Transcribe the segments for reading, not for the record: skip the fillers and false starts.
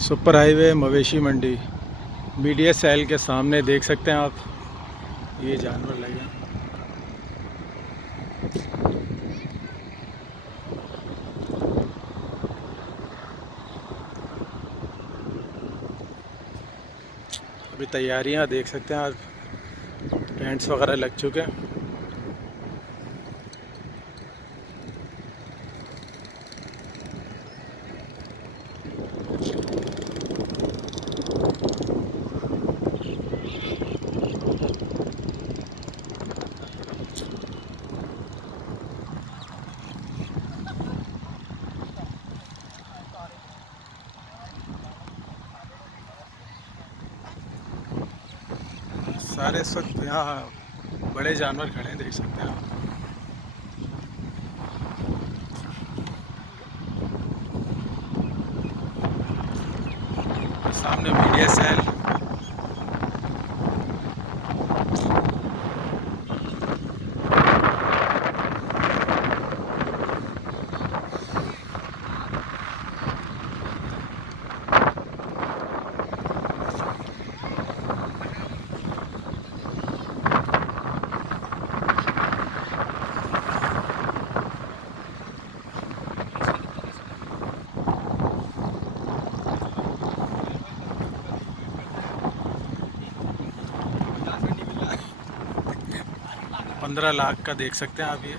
Super highway मवेशी मंडी BDS cell के सामने देख सकते हैं आप, ये जानवर लगे। अभी तैयारियां देख सकते हैं आप, टेंट्स वगैरह लग चुके हैं। सारे इस वक्त यहाँ बड़े जानवर खड़े हैं, देख सकते हैं आप। सामने BDS सेल, $15 लाख का देख सकते हैं आप ये।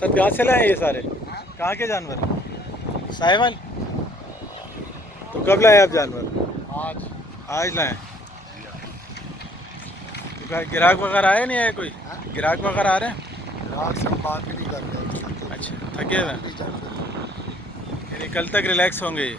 सर कहाँ से लाए ये सारे, कहाँ के जानवर? साहिवाल। तो कब लाए आप जानवर? आज लाए। तो ग्राहक वगैरह आए नहीं आए? कोई ग्राहक वगैरह आ रहे हैं? ग्राहक सब बात ही नहीं कर रहे। अच्छा, थके हुए हैं, यानी कल तक रिलैक्स होंगे ये।